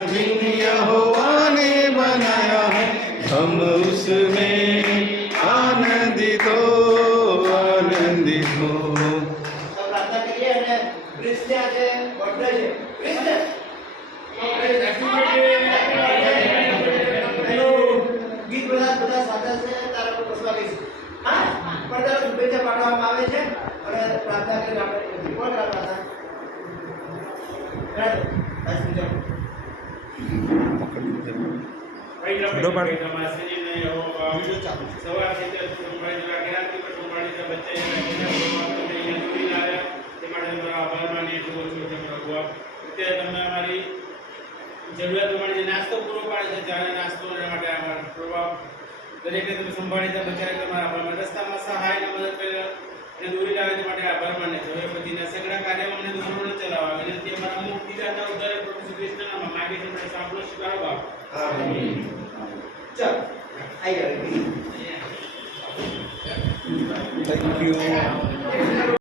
जिन यहोवा ने बनाया है हम उसमें आनंदित हो आनंदित हो। प्रार्थना करिए અને ક્રિસ્ને આજે બર્થડે છે ક્રિસ્ને ગીત બધા સાદા છે તારા પર બસવા ગઈ હા પણ તારા શુભેચ્છા પાઠવવામાં આવે છે અને પ્રાર્થના કરીને આપણે કોણ પ્રાર્થના કરે બસ બીજો જરૂરિયાત પ્રમાણે નાસ્તો પૂરો પાડે છે ચારે નાસ્તો એના માટે આભાર પ્રભાવ દરેકને તમે સંભાળી બચાવી તમારા રસ્તામાં સહાય મદદ કરી અને દૂરી લાવે તે માટે આભાર માને છે. હવે પછીના સગળા કાર્યમાં અમને દુશ્મનો ચલાવવા વિનંતી અમારા મુક્તિ દાતા ઉદ્ધારક પ્રભુ શ્રી કૃષ્ણના નામમાં માગે છે અને સાંભળો સ્વીકારો બાપ આમીન. ચાલ આઈ ગયા Thank you.